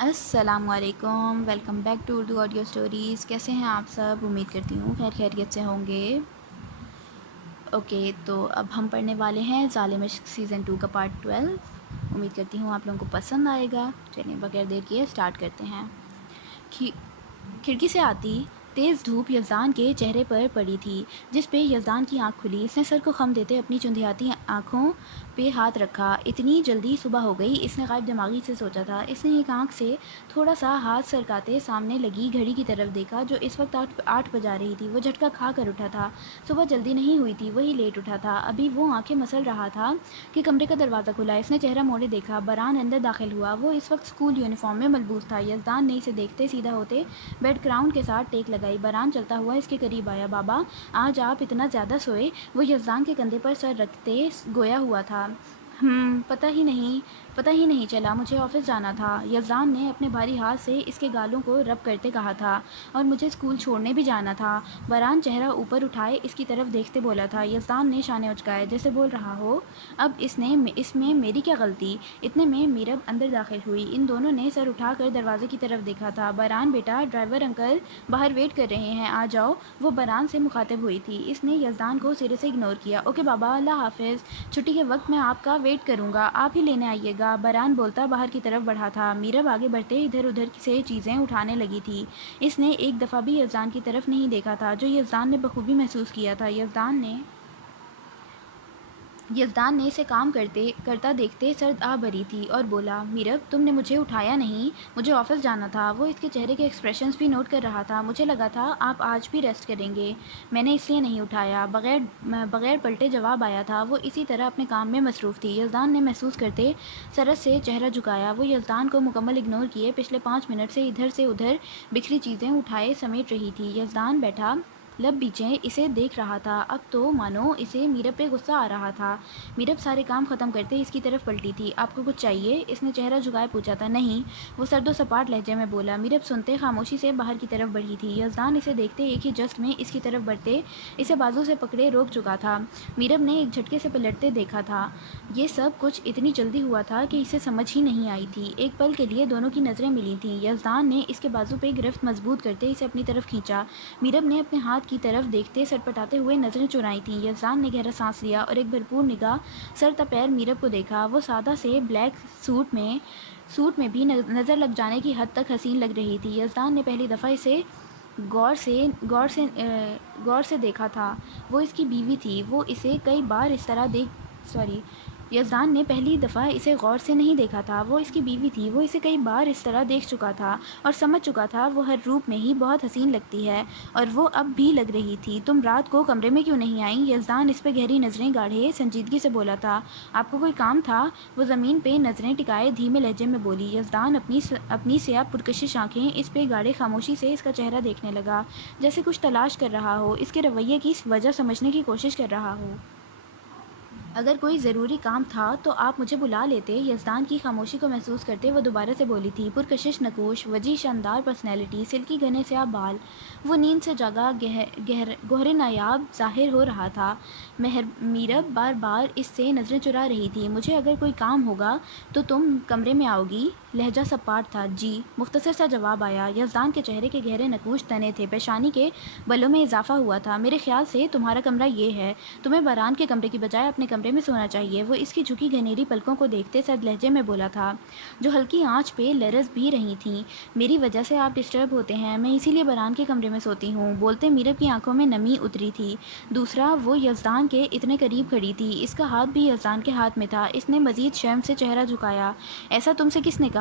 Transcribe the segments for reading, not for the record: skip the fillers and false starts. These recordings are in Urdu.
السلام علیکم، welcome back to Urdu audio stories. کیسے ہیں آپ سب؟ امید کرتی ہوں خیریت سے ہوں گے۔ اوکے، تو اب ہم پڑھنے والے ہیں ظالم عشق سیزن 2 کا پارٹ 12۔ امید کرتی ہوں آپ لوگوں کو پسند آئے گا۔ چلیے بغیر دیر کیے اسٹارٹ کرتے ہیں۔ کھڑکی سے آتی تیز دھوپ یزدان کے چہرے پر پڑی تھی، جس پہ یزدان کی آنکھ کھلی۔ اس نے سر کو خم دیتے اپنی چندیاتی آنکھوں پہ ہاتھ رکھا۔ اتنی جلدی صبح ہو گئی، اس نے غائب دماغی سے سوچا تھا۔ اس نے ایک آنکھ سے تھوڑا سا ہاتھ سرکاتے سامنے لگی گھڑی کی طرف دیکھا، جو اس وقت 8 بجا رہی تھی۔ وہ جھٹکا کھا کر اٹھا تھا۔ صبح جلدی نہیں ہوئی تھی، وہی لیٹ اٹھا تھا۔ ابھی وہ آنکھیں مسل رہا تھا کہ کمرے کا دروازہ کھلا۔ اس نے چہرہ موڑے دیکھا۔ بران اندر داخل ہوا۔ وہ اس وقت اسکول یونیفارم میں ملبوس تھا۔ یزدان نے اسے دیکھتے سیدھا ہوتے بیک گراؤنڈ کے ساتھ ٹیک لگائی۔ بران چلتا ہوا اس کے قریب آیا۔ بابا، آج آپ اتنا زیادہ سوئے؟ وہ یزدان کے کندھے پر سر رکھتے گویا ہوا تھا۔ پتہ ہی نہیں چلا، مجھے آفس جانا تھا۔ یزدان نے اپنے بھاری ہاتھ سے اس کے گالوں کو رب کرتے کہا تھا، اور مجھے اسکول چھوڑنے بھی جانا تھا۔ بران چہرہ اوپر اٹھائے اس کی طرف دیکھتے بولا تھا۔ یزدان نے شانے اچکائے جیسے بول رہا ہو، اب اس میں میری کیا غلطی؟ اتنے میں میرب اندر داخل ہوئی۔ ان دونوں نے سر اٹھا کر دروازے کی طرف دیکھا تھا۔ بران بیٹا، ڈرائیور انکل باہر ویٹ کر رہے ہیں، آ جاؤ۔ وہ بران سے مخاطب ہوئی تھی۔ اس نے یزدان کو سرے سے اگنور کیا۔ اوکے بابا، اللہ حافظ، چھٹی کے وقت میں آپ کا ویٹ کروں گا، آپ ہی لینے آئیے گا۔ بران بولتا باہر کی طرف بڑھا تھا۔ میرب آگے بڑھتے ادھر ادھر سے چیزیں اٹھانے لگی تھی۔ اس نے ایک دفعہ بھی یزدان کی طرف نہیں دیکھا تھا، جو یزدان نے بخوبی محسوس کیا تھا۔ یزدان نے اسے کام کرتا دیکھتے سرد آ بھری تھی اور بولا، میرب تم نے مجھے اٹھایا نہیں؟ مجھے آفس جانا تھا۔ وہ اس کے چہرے کے ایکسپریشنز بھی نوٹ کر رہا تھا۔ مجھے لگا تھا آپ آج بھی ریسٹ کریں گے، میں نے اس لیے نہیں اٹھایا۔ بغیر پلٹے جواب آیا تھا۔ وہ اسی طرح اپنے کام میں مصروف تھی۔ یزدان نے محسوس کرتے سرد سے چہرہ جھکایا۔ وہ یزدان کو مکمل اگنور کیے پچھلے 5 منٹ سے ادھر سے ادھر بکھری چیزیں اٹھائے سمیٹ رہی تھی۔ یزدان بیٹھا لب بیچے اسے دیکھ رہا تھا۔ اب تو مانو اسے میرب پہ غصہ آ رہا تھا۔ میرب سارے کام ختم کرتے اس کی طرف پلٹی تھی۔ آپ کو کچھ چاہیے؟ اس نے چہرہ جھکائے پوچھا تھا۔ نہیں، وہ سرد و سپاٹ لہجے میں بولا۔ میرب سنتے خاموشی سے باہر کی طرف بڑھی تھی۔ یزدان اسے دیکھتے ایک ہی جسٹ میں اس کی طرف بڑھتے اسے بازو سے پکڑے روک چکا تھا۔ میرب نے ایک جھٹکے سے پلٹتے دیکھا تھا۔ یہ سب کچھ اتنی جلدی ہوا تھا کہ اسے سمجھ ہی نہیں آئی تھی۔ ایک پل کے لیے دونوں کی نظریں ملی تھیں۔ یزدان نے اس کے بازو پہ گرفت مضبوط کرتے اسے اپنی طرف کھینچا۔ میرب نے اپنے ہاتھ کی طرف دیکھتے سٹپٹاتے ہوئے نظریں چرائی تھیں۔ یزدان نے گہرا سانس لیا اور ایک بھرپور نگاہ سر تا پیر میرب کو دیکھا۔ وہ سادہ سے بلیک سوٹ میں بھی نظر لگ جانے کی حد تک حسین لگ رہی تھی۔ یزدان نے پہلی دفعہ اسے غور سے دیکھا تھا۔ وہ اس کی بیوی تھی۔ وہ اسے کئی بار اس طرح یزدان نے پہلی دفعہ اسے غور سے نہیں دیکھا تھا۔ وہ اس کی بیوی تھی۔ وہ اسے کئی بار اس طرح دیکھ چکا تھا اور سمجھ چکا تھا وہ ہر روپ میں ہی بہت حسین لگتی ہے، اور وہ اب بھی لگ رہی تھی۔ تم رات کو کمرے میں کیوں نہیں آئیں؟ یزدان اس پہ گہری نظریں گاڑے سنجیدگی سے بولا تھا۔ آپ کو کوئی کام تھا؟ وہ زمین پہ نظریں ٹکائے دھیمے لہجے میں بولی۔ یزدان اپنی سیاہ پرکشش آنکھیں اس پہ گاڑے خاموشی سے اس کا چہرہ دیکھنے لگا، جیسے کچھ تلاش کر رہا ہو، اس کے رویے کی وجہ سمجھنے کی کوشش کر رہا ہو۔ اگر کوئی ضروری کام تھا تو آپ مجھے بلا لیتے۔ یزدان کی خاموشی کو محسوس کرتے وہ دوبارہ سے بولی تھی۔ پرکشش نقوش، وجیح شاندار پرسنالٹی، سلکی گھنے سیاہ بال۔ وہ نیند سے جاگا گوہر نایاب ظاہر ہو رہا تھا۔ میرب بار بار اس سے نظریں چرا رہی تھی۔ مجھے اگر کوئی کام ہوگا تو تم کمرے میں آؤ گی؟ لہجہ سپاٹ تھا۔ جی، مختصر سا جواب آیا۔ یزدان کے چہرے کے گہرے نقوش تنے تھے، پیشانی کے بلوں میں اضافہ ہوا تھا۔ میرے خیال سے تمہارا کمرہ یہ ہے، تمہیں بران کے کمرے کی بجائے اپنے کمرے میں سونا چاہیے۔ وہ اس کی جھکی گھنیری پلکوں کو دیکھتے سرد لہجے میں بولا تھا، جو ہلکی آنچ پہ لرز بھی رہی تھیں۔ میری وجہ سے آپ ڈسٹرب ہوتے ہیں، میں اسی لیے بران کے کمرے میں سوتی ہوں۔ بولتے میرب کی آنکھوں میں نمی اتری تھی۔ دوسرا، وہ یزدان کے اتنے قریب کھڑی تھی، اس کا ہاتھ بھی یزدان کے ہاتھ میں تھا۔ اس نے مزید شرم سے چہرہ جھکایا۔ ایسا تم سے کس نے کہا؟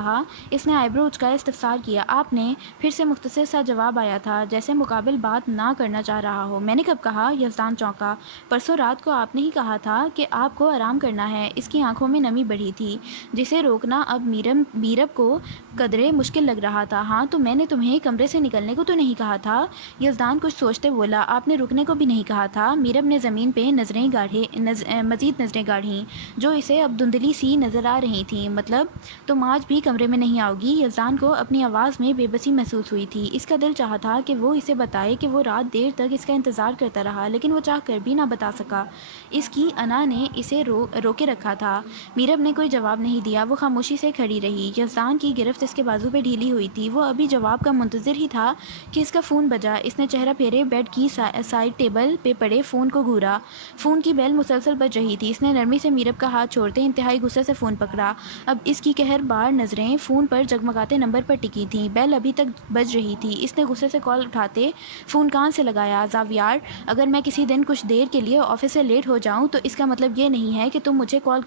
اس نے آئی برو اچکائے استفسار کیا۔ آپ نے؟ پھر سے مختصر سا جواب آیا تھا، جیسے مقابل بات نہ کرنا چاہ رہا ہو۔ میں نے کب کہا؟ یزدان چونکا۔ پرسوں رات کو آپ نے ہی کہا تھا کہ آپ کو آرام کرنا ہے۔ اس کی آنکھوں میں نمی بڑھی تھی، جسے روکنا اب میرب کو قدرے مشکل لگ رہا تھا۔ ہاں، تو میں نے تمہیں کمرے سے نکلنے کو تو نہیں کہا تھا؟ یزدان کچھ سوچتے بولا۔ آپ نے رکنے کو بھی نہیں کہا تھا۔ میرب نے زمین پہ مزید نظریں گاڑیں، جو اسے اب دھندلی سی نظر آ رہی تھیں۔ مطلب تم آج بھی کمرے میں نہیں آؤ گی؟ یزدان کو اپنی آواز میں بے بسی محسوس ہوئی تھی۔ اس کا دل چاہا تھا کہ وہ اسے بتائے کہ وہ رات دیر تک اس کا انتظار کرتا رہا، لیکن وہ چاہ کر بھی نہ بتا سکا۔ اس کی انا نے نے اسے روکے رکھا تھا۔ میرب نے کوئی جواب نہیں دیا، وہ خاموشی سے کھڑی رہی۔ یزدان کی گرفت اس کے بازو پہ ڈھیلی ہوئی تھی، وہ ابھی جواب کا منتظر ہی تھا کہ اس کا فون بجا۔ اس نے چہرہ پھیرے بیڈ کی سائڈ ٹیبل پہ پڑے فون کو گھورا۔ فون کی بیل مسلسل بج رہی تھی۔ اس نے نرمی سے میرب کا ہاتھ چھوڑتے انتہائی غصے سے فون پکڑا۔ اب اس کی قہر بار نظریں فون پر جگمگاتے نمبر پر ٹکی تھیں۔ بیل ابھی تک بج رہی تھی۔ اس نے غصے سے کال اٹھاتے فون کان سے لگایا۔ زاویار، اگر میں کسی دن کچھ دیر کے لیے آفس سے لیٹ ہو جاؤں تو اس کا مطلب یہ نہیں ہے کہ تم مجھے کال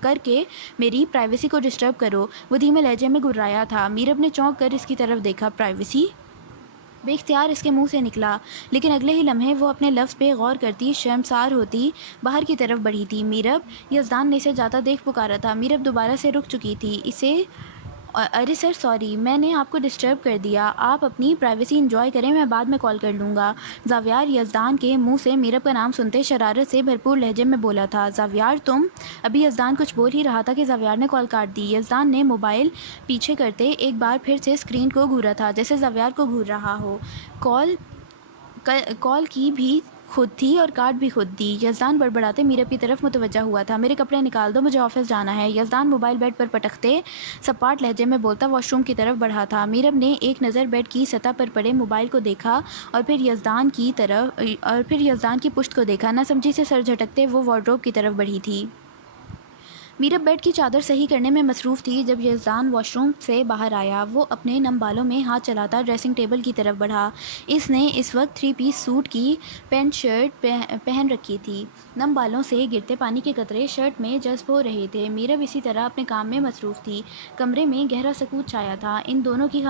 کر کے میری پرائیویسی کو ڈسٹرب کرو۔ وہ دھیمے لہجے میں گھررایا تھا۔ میرب نے چونک کر اس کی طرف دیکھا۔ پرائیویسی؟ بے اختیار اس کے منہ سے نکلا، لیکن اگلے ہی لمحے وہ اپنے لفظ پہ غور کرتی شرمسار ہوتی باہر کی طرف بڑھی تھی۔ میرب! یزدان نے اسے جاتا دیکھ پکارا تھا۔ میرب دوبارہ سے رک چکی تھی۔ ارے سر سوری، میں نے آپ کو ڈسٹرب کر دیا۔ آپ اپنی پرائیویسی انجوائے کریں، میں بعد میں کال کر لوں گا۔ زاویار یزدان کے منہ سے میرب کا نام سنتے شرارت سے بھرپور لہجے میں بولا تھا۔ زاویار تم؟ ابھی یزدان کچھ بول ہی رہا تھا کہ زاویار نے کال کاٹ دی۔ یزدان نے موبائل پیچھے کرتے ایک بار پھر سے اسکرین کو گھورا تھا، جیسے زاویار کو گھور رہا ہو۔ کال کی بھی خود تھی اور کاٹ بھی خود دی۔ یزدان بڑبڑاتے میرب کی طرف متوجہ ہوا تھا۔ میرے کپڑے نکال دو، مجھے آفس جانا ہے۔ یزدان موبائل بیڈ پر پٹکتے سپاٹ لہجے میں بولتا واش روم کی طرف بڑھا تھا۔ میرب نے ایک نظر بیڈ کی سطح پر پڑے موبائل کو دیکھا اور پھر یزدان کی پشت کو دیکھا۔ نہ سمجھی سے سر جھٹکتے وہ وارڈروب کی طرف بڑھی تھی۔ میرب بیڈ کی چادر صحیح کرنے میں مصروف تھی جب یزدان واش روم سے باہر آیا۔ وہ اپنے نم بالوں میں ہاتھ چلاتا ڈریسنگ ٹیبل کی طرف بڑھا۔ اس نے اس وقت 3 پیس سوٹ کی پینٹ شرٹ پہن رکھی تھی۔ نم بالوں سے گرتے پانی کے قطرے شرٹ میں جذب ہو رہے تھے۔ میرب اسی طرح اپنے کام میں مصروف تھی۔ کمرے میں گہرا سکوت چھایا تھا۔ ان دونوں کی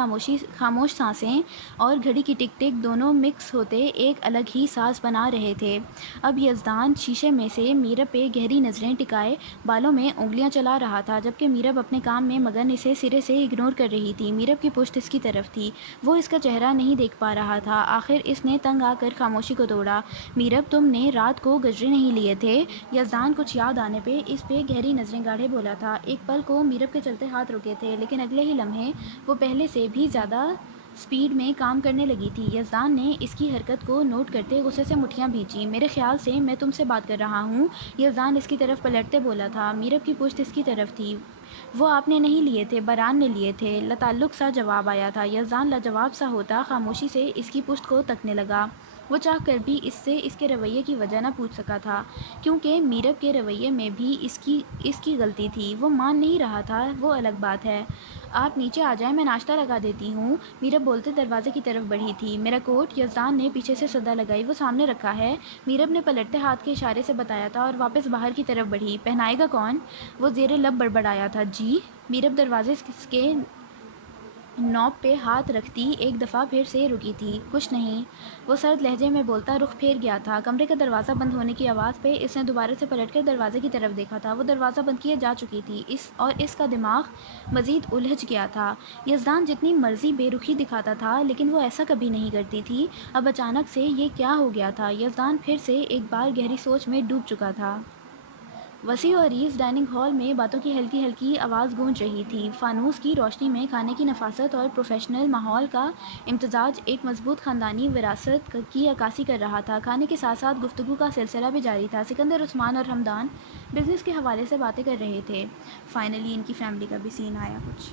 خاموش سانسیں اور گھڑی کی ٹک ٹک دونوں مکس ہوتے ایک الگ ہی ساز بنا رہے تھے۔ اب یزدان شیشے میں سے میرب پہ گہری نظریں ٹکائے بالوں میں انگلیاں چلا رہا تھا، جبکہ میرب اپنے کام میں مگن اسے سرے سے اگنور کر رہی تھی۔ میرب کی پشت اس کی طرف تھی، وہ اس کا چہرہ نہیں دیکھ پا رہا تھا۔ آخر اس نے تنگ آ کر خاموشی کو توڑا۔ میرب، تم نے رات کو گجرے نہیں لیے تھے؟ یزدان کچھ یاد آنے پہ اس پہ گہری نظریں گاڑے بولا تھا۔ ایک پل کو میرب کے چلتے ہاتھ رکے تھے، لیکن اگلے ہی لمحے وہ پہلے سے بھی زیادہ سپیڈ میں کام کرنے لگی تھی۔ یزدان نے اس کی حرکت کو نوٹ کرتے غصے سے مٹھیاں بھینچی۔ میرے خیال سے میں تم سے بات کر رہا ہوں، یزدان اس کی طرف پلٹتے بولا تھا۔ میرب کی پشت اس کی طرف تھی۔ وہ آپ نے نہیں لیے تھے، بران نے لیے تھے، لاتعلق سا جواب آیا تھا۔ یزدان لاجواب سا ہوتا خاموشی سے اس کی پشت کو تکنے لگا۔ وہ چاہ کر بھی اس سے اس کے رویے کی وجہ نہ پوچھ سکا تھا، کیونکہ میرب کے رویے میں بھی اس کی غلطی تھی۔ وہ مان نہیں رہا تھا، وہ الگ بات ہے۔ آپ نیچے آ جائیں، میں ناشتہ لگا دیتی ہوں، میرب بولتے دروازے کی طرف بڑھی تھی۔ میرا کوٹ؟ یزدان نے پیچھے سے صدا لگائی۔ وہ سامنے رکھا ہے، میرب نے پلٹتے ہاتھ کے اشارے سے بتایا تھا اور واپس باہر کی طرف بڑھی۔ پہنائے گا کون؟ وہ زیر لب بڑبڑایا تھا۔ جی؟ میرب دروازے کے نوب پہ ہاتھ رکھتی ایک دفعہ پھر سے رکی تھی۔ کچھ نہیں، وہ سرد لہجے میں بولتا رخ پھیر گیا تھا۔ کمرے کا دروازہ بند ہونے کی آواز پہ اس نے دوبارہ سے پلٹ کر دروازے کی طرف دیکھا تھا۔ وہ دروازہ بند کیے جا چکی تھی اور اس کا دماغ مزید الجھ گیا تھا۔ یزدان جتنی مرضی بے رخی دکھاتا تھا، لیکن وہ ایسا کبھی نہیں کرتی تھی۔ اب اچانک سے یہ کیا ہو گیا تھا؟ یزدان پھر سے ایک بار گہری سوچ میں ڈوب چکا تھا۔ وسیع و عریض ڈائننگ ہال میں باتوں کی ہلکی ہلکی آواز گونج رہی تھی۔ فانوس کی روشنی میں کھانے کی نفاست اور پروفیشنل ماحول کا امتزاج ایک مضبوط خاندانی وراثت کی عکاسی کر رہا تھا۔ کھانے کے ساتھ ساتھ گفتگو کا سلسلہ بھی جاری تھا۔ سکندر، عثمان اور حمدان بزنس کے حوالے سے باتیں کر رہے تھے۔ فائنلی ان کی فیملی کا بھی سین آیا کچھ،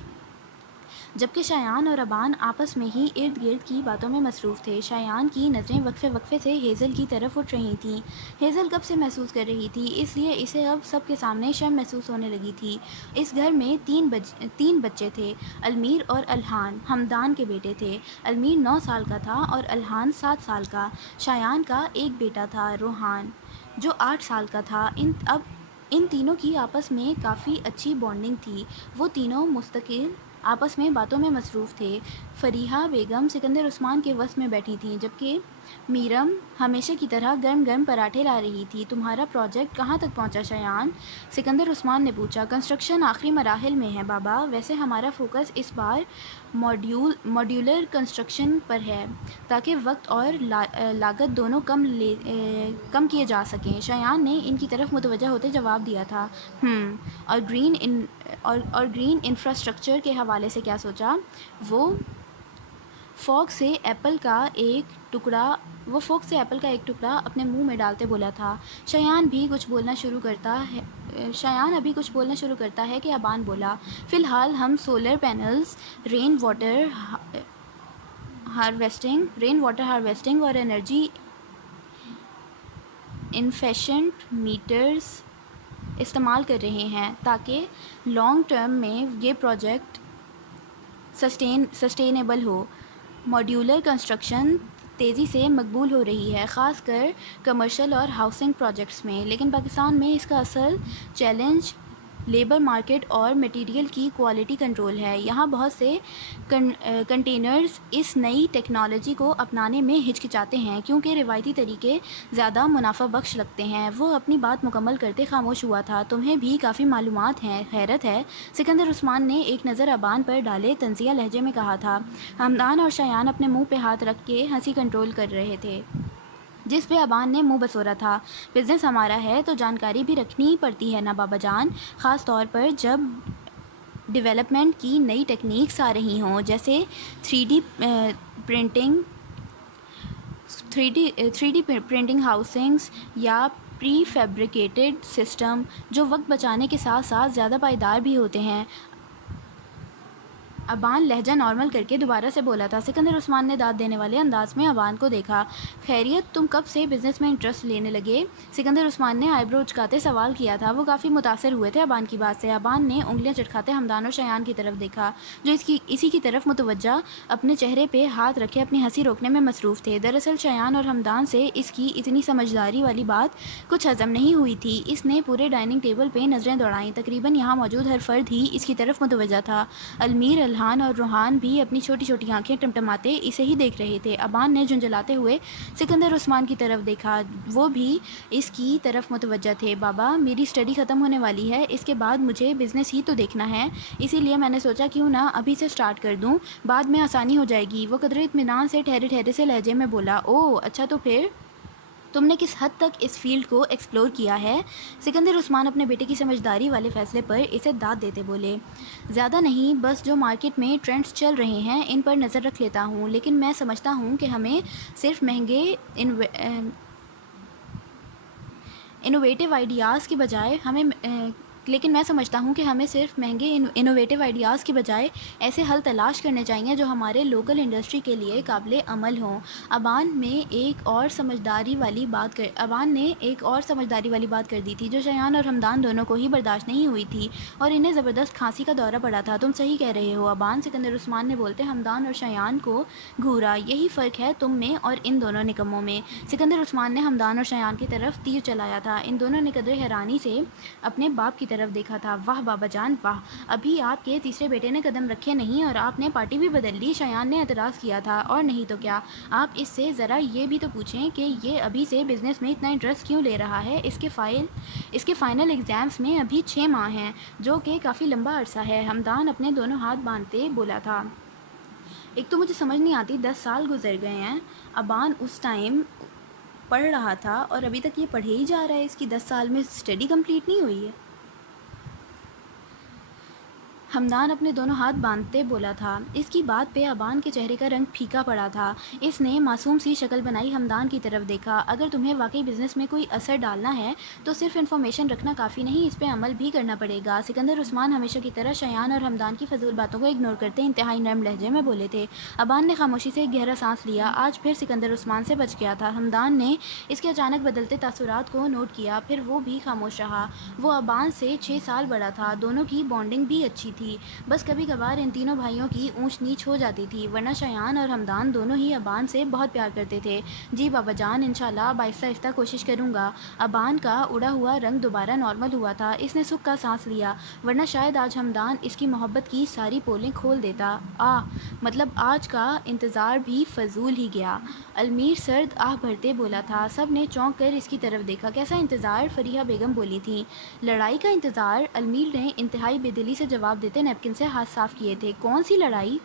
جبکہ شایان اور ابان آپس میں ہی ارد گرد کی باتوں میں مصروف تھے۔ شایان کی نظریں وقفے وقفے سے ہیزل کی طرف اٹھ رہی تھیں۔ ہیزل کب سے محسوس کر رہی تھی، اس لیے اسے اب سب کے سامنے شرم محسوس ہونے لگی تھی۔ اس گھر میں تین بچے تھے، المیر اور الہان حمدان کے بیٹے تھے۔ المیر 9 سال کا تھا اور الہان 7 سال کا۔ شایان کا ایک بیٹا تھا، روحان، جو 8 سال کا تھا۔ ان تینوں کی آپس میں کافی اچھی بانڈنگ تھی۔ وہ تینوں مستقل آپس میں باتوں میں مصروف تھے۔ فریحہ بیگم سکندر عثمان کے وسط میں بیٹھی تھیں، جبکہ میرم ہمیشہ کی طرح گرم گرم پراٹھے لا رہی تھی۔ تمہارا پروجیکٹ کہاں تک پہنچا شایان؟ سکندر عثمان نے پوچھا۔ کنسٹرکشن آخری مراحل میں ہے بابا، ویسے ہمارا فوکس اس بار ماڈیولر کنسٹرکشن پر ہے، تاکہ وقت اور لاگت دونوں کم کیے جا سکیں۔ شایان نے ان کی طرف متوجہ ہوتے جواب دیا تھا۔ اور گرین انفراسٹرکچر کے حوالے سے کیا سوچا؟ فوگ سے ایپل کا ایک ٹکڑا اپنے منہ میں ڈالتے بولا تھا، شایان ابھی کچھ بولنا شروع کرتا ہے کہ ابان بولا، فی الحال ہم solar panels, rain water harvesting اور انرجی انفیشنٹ میٹرز استعمال کر رہے ہیں تاکہ لانگ ٹرم میں یہ پروجیکٹ سسٹینیبل ہو۔ ماڈیولر کنسٹرکشن تیزی سے مقبول ہو رہی ہے، خاص کر کمرشل اور ہاؤسنگ پروجیکٹس میں، لیکن پاکستان میں اس کا اصل چیلنج لیبر مارکیٹ اور مٹیریل کی کوالٹی کنٹرول ہے۔ یہاں بہت سے کنٹینرز اس نئی ٹیکنالوجی کو اپنانے میں ہچکچاتے ہیں کیونکہ روایتی طریقے زیادہ منافع بخش لگتے ہیں۔ وہ اپنی بات مکمل کرتے خاموش ہوا تھا۔ تمہیں بھی کافی معلومات ہیں، حیرت ہے؟ سکندر عثمان نے ایک نظر ابان پر ڈالے طنزیہ لہجے میں کہا تھا۔ حمدان اور شایان اپنے منہ پہ ہاتھ رکھ کے ہنسی کنٹرول کر رہے تھے، جس پہ ابان نے منہ بسورا تھا۔ بزنس ہمارا ہے تو جانکاری بھی رکھنی پڑتی ہے نا بابا جان، خاص طور پر جب ڈیولپمنٹ کی نئی ٹیکنیکس آ رہی ہوں، جیسے 3D پرنٹنگ ہاؤسنگز یا پری فیبریکیٹڈ سسٹم، جو وقت بچانے کے ساتھ ساتھ زیادہ پائیدار بھی ہوتے ہیں۔ ابان لہجہ نارمل کر کے دوبارہ سے بولا تھا۔ سکندر عثمان نے داد دینے والے انداز میں ابان کو دیکھا۔ خیریت، تم کب سے بزنس میں انٹرسٹ لینے لگے؟ سکندر عثمان نے آئی برو اچکاتے سوال کیا تھا۔ وہ کافی متاثر ہوئے تھے ابان کی بات سے۔ ابان نے انگلیاں چٹکھاتے حمدان اور شایان کی طرف دیکھا، جو اسی کی طرف متوجہ اپنے چہرے پہ ہاتھ رکھے اپنی ہنسی روکنے میں مصروف تھے۔ دراصل شایان اور حمدان سے اس کی اتنی سمجھداری والی بات کچھ ہضم نہیں ہوئی تھی۔ اس نے پورے ڈائننگ ٹیبل پہ نظریں دوڑائیں، تقریباً یہاں موجود ہر فرد ہی اس کی طرف متوجہ تھا۔ المیر، الہان اور روحان بھی اپنی چھوٹی چھوٹی آنکھیں ٹمٹماتے اسے ہی دیکھ رہے تھے۔ ابان نے جھنجھلاتے ہوئے سکندر عثمان کی طرف دیکھا، وہ بھی اس کی طرف متوجہ تھے۔ بابا، میری اسٹڈی ختم ہونے والی ہے، اس کے بعد مجھے بزنس ہی تو دیکھنا ہے، اسی لیے میں نے سوچا کیوں نہ ابھی سے سٹارٹ کر دوں، بعد میں آسانی ہو جائے گی۔ وہ قدرے اطمینان سے ٹھہرے سے لہجے میں بولا، اوہ اچھا، تو پھر تم نے کس حد تک اس فیلڈ کو ایکسپلور کیا ہے؟ سکندر عثمان اپنے بیٹے کی سمجھداری والے فیصلے پر اسے داد دیتے بولے، زیادہ نہیں، بس جو مارکیٹ میں ٹرینڈز چل رہے ہیں ان پر نظر رکھ لیتا ہوں، لیکن میں سمجھتا ہوں کہ ہمیں صرف مہنگے انوویٹیو آئیڈیاز کے بجائے ایسے حل تلاش کرنے چاہیے جو ہمارے لوکل انڈسٹری کے لیے قابل عمل ہوں۔ ابان نے ایک اور سمجھداری والی بات کر دی تھی جو شایان اور حمدان دونوں کو ہی برداشت نہیں ہوئی تھی، اور انہیں زبردست کھانسی کا دورہ پڑا تھا۔ تم صحیح کہہ رہے ہو ابان، سکندر عثمان نے بولتے حمدان اور شایان کو گھورا، یہی فرق ہے تم میں اور ان دونوں نکموں میں۔ سکندر عثمان نے حمدان اور شایان کی طرف تیر چلایا تھا۔ ان دونوں نے قدر حیرانی سے اپنے باپ کی طرف دیکھا تھا۔ واہ بابا جان واہ، ابھی آپ کے تیسرے بیٹے نے قدم رکھے نہیں اور آپ نے پارٹی بھی بدل لی، شایان نے اعتراض کیا تھا۔ اور نہیں تو کیا، آپ اس سے ذرا یہ بھی تو پوچھیں کہ یہ ابھی سے بزنس میں اتنا انٹرسٹ کیوں لے رہا ہے؟ اس کے فائنل ایگزامز میں ابھی 6 ماہ ہیں، جو کہ کافی لمبا عرصہ ہے۔ حمدان اپنے دونوں ہاتھ باندھتے بولا تھا، ایک تو مجھے سمجھ نہیں آتی 10 سال گزر گئے ہیں، ابان اس ٹائم پڑھ رہا تھا اور ابھی تک یہ پڑھے ہی جا رہا ہے، اس کی 10 سال میں اسٹڈی کمپلیٹ نہیں ہوئی ہے۔ حمدان اپنے دونوں ہاتھ باندھتے بولا تھا۔ اس کی بات پہ ابان کے چہرے کا رنگ پھیکا پڑا تھا۔ اس نے معصوم سی شکل بنائی، حمدان کی طرف دیکھا، اگر تمہیں واقعی بزنس میں کوئی اثر ڈالنا ہے تو صرف انفارمیشن رکھنا کافی نہیں، اس پہ عمل بھی کرنا پڑے گا۔ سکندر عثمان ہمیشہ کی طرح شایان اور حمدان کی فضول باتوں کو اگنور کرتے انتہائی نرم لہجے میں بولے تھے۔ ابان نے خاموشی سے ایک گہرا سانس لیا، آج پھر سکندر عثمان سے بچ گیا تھا۔ حمدان نے اس کے اچانک بدلتے تاثرات کو نوٹ کیا، پھر وہ بھی خاموش رہا۔ وہ ابان سے 6 سال بڑا تھا، دونوں کی بانڈنگ بھی اچھی تھی، بس کبھی کبھار ان تینوں بھائیوں کی اونچ نیچ ہو جاتی تھی، ورنہ شایان اور حمدان دونوں ہی ابان سے بہت پیار کرتے تھے۔ جی بابا جان، انشاءاللہ اب آہستہ آہستہ کوشش کروں گا۔ ابان کا اڑا ہوا رنگ دوبارہ نارمل ہوا تھا، اس نے سکھ کا سانس لیا، ورنہ شاید آج حمدان اس کی محبت کی ساری پولیں کھول دیتا۔ مطلب آج کا انتظار بھی فضول ہی گیا۔ المیر سرد آہ بھرتے بولا تھا۔ سب نے چونک کر اس کی طرف دیکھا۔ کیسا انتظار؟ فریحہ بیگم بولی تھیں۔ لڑائی کا انتظار، المیر نے انتہائی بے دلی سے جواب دیتے نیپکن سے ہاتھ صاف کیے تھے۔ کون سی لڑائی؟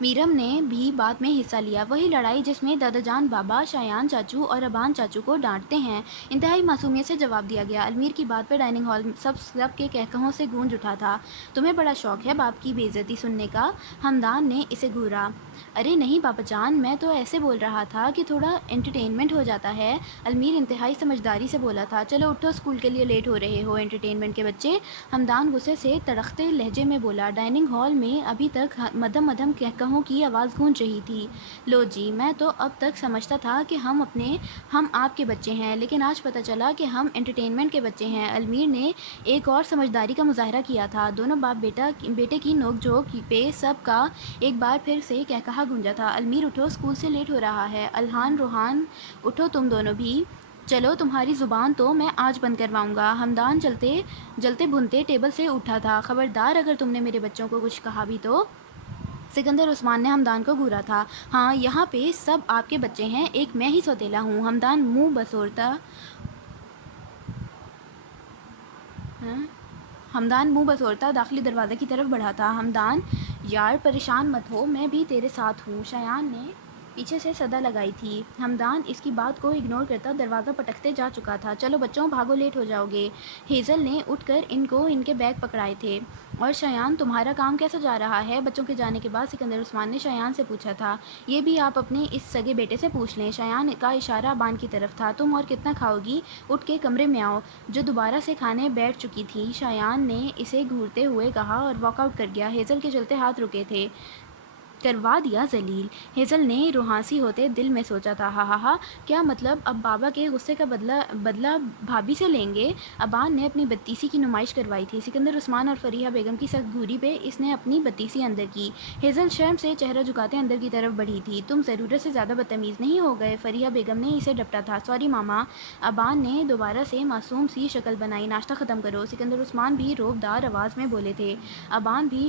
میرم نے بھی بات میں حصہ لیا۔ وہی لڑائی جس میں دادا جان بابا شایان چاچو اور ابان چاچو کو ڈانٹتے ہیں، انتہائی معصومیت سے جواب دیا گیا۔ المیر کی بات پہ ڈائننگ ہال سب کے قہقہوں سے گونج اٹھا تھا۔ تمہیں بڑا شوق ہے باپ کی بے عزتی سننے کا؟ حمدان نے اسے گھورا۔ ارے نہیں پاپا جان، میں تو ایسے بول رہا تھا کہ تھوڑا انٹرٹینمنٹ ہو جاتا ہے۔ المیر انتہائی سمجھداری سے بولا تھا۔ چلو اٹھو، اسکول کے لیے لیٹ ہو رہے ہو انٹرٹینمنٹ کے بچے۔ ہمدان غصے سے تڑختے لہجے میں بولا۔ ڈائننگ ہال میں ابھی تک مدھم مدھم کہکہوں کی آواز گونج رہی تھی۔ لو جی، میں تو اب تک سمجھتا تھا کہ ہم آپ کے بچے ہیں، لیکن آج پتہ چلا کہ ہم انٹرٹینمنٹ کے بچے ہیں۔ المیر نے ایک اور سمجھداری کا مظاہرہ کیا تھا۔ دونوں باپ بیٹے کی نوک جھوک پہ سب کا ایک بار پھر سے کہکہا گونجا تھا۔ المیر اٹھو، اسکول سے لیٹ ہو رہا ہے۔ الحان، روحان، اٹھو تم دونوں بھی۔ چلو تمہاری زبان تو میں آج بند کرواؤں گا۔ ہمدان جلتے بھنتے ٹیبل سے اٹھا تھا۔ خبردار اگر تم نے میرے بچوں کو کچھ کہا بھی تو۔ سکندر عثمان نے ہمدان کو گھورا تھا۔ ہاں، یہاں پہ سب آپ کے بچے ہیں، ایک میں ہی سوتیلا ہوں۔ ہمدان منہ بسورتا داخلی دروازے کی طرف بڑھا تھا۔ ہمدان یار پریشان مت ہو، میں بھی تیرے ساتھ ہوں، شایان نے پیچھے سے صدا لگائی تھی۔ ہمدان اس کی بات کو اگنور کرتا دروازہ پٹکتے جا چکا تھا۔ چلو بچوں بھاگو، لیٹ ہو جاؤ گے۔ ہیزل نے اٹھ کر ان کے بیگ پکڑائے تھے۔ اور شایان تمہارا کام کیسا جا رہا ہے؟ بچوں کے جانے کے بعد سکندر عثمان نے شایان سے پوچھا تھا۔ یہ بھی آپ اپنے اس سگے بیٹے سے پوچھ لیں۔ شایان کا اشارہ ابان کی طرف تھا۔ تم اور کتنا کھاؤ گی؟ اٹھ کے کمرے میں آؤ، جو دوبارہ سے کھانے بیٹھ چکی تھی، شایان نے اسے گھورتے ہوئے کہا اور واک آؤٹ کر گیا۔ ہیزل کے چلتے ہاتھ رکے تھے۔ کروا دیا ذلیل، ہیزل نے روحانسی ہوتے دل میں سوچا تھا۔ ہا ہا ہا، کیا مطلب اب بابا کے غصے کا بدلہ بھابھی سے لیں گے؟ ابان نے اپنی بدتیسی کی نمائش کروائی تھی۔ سکندر عثمان اور فریحہ بیگم کی سخت گھوری پہ اس نے اپنی بدتیسی اندر کی۔ ہیزل شرم سے چہرہ جھکاتے اندر کی طرف بڑھی تھی۔ تم ضرورت سے زیادہ بدتمیز نہیں ہو گئے؟ فریحہ بیگم نے اسے ڈپٹا تھا۔ سوری ماما۔ ابان نے دوبارہ سے معصوم سی شکل بنائی۔ ناشتہ ختم کرو۔ سکندر عثمان بھی روبدار آواز میں بولے تھے۔ ابان بھی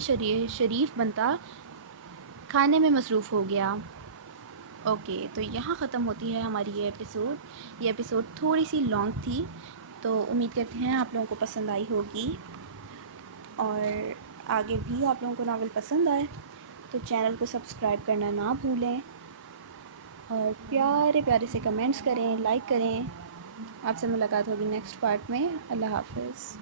شریف بنتا کھانے میں مصروف ہو گیا۔ اوکے، تو یہاں ختم ہوتی ہے ہماری یہ ایپیسوڈ تھوڑی سی لانگ تھی، تو امید کرتے ہیں آپ لوگوں کو پسند آئی ہوگی، اور آگے بھی آپ لوگوں کو ناول پسند آئے تو چینل کو سبسکرائب کرنا نہ بھولیں، اور پیارے پیارے سے کمنٹس کریں، لائک کریں۔ آپ سے ملاقات ہوگی نیکسٹ پارٹ میں۔ اللہ حافظ۔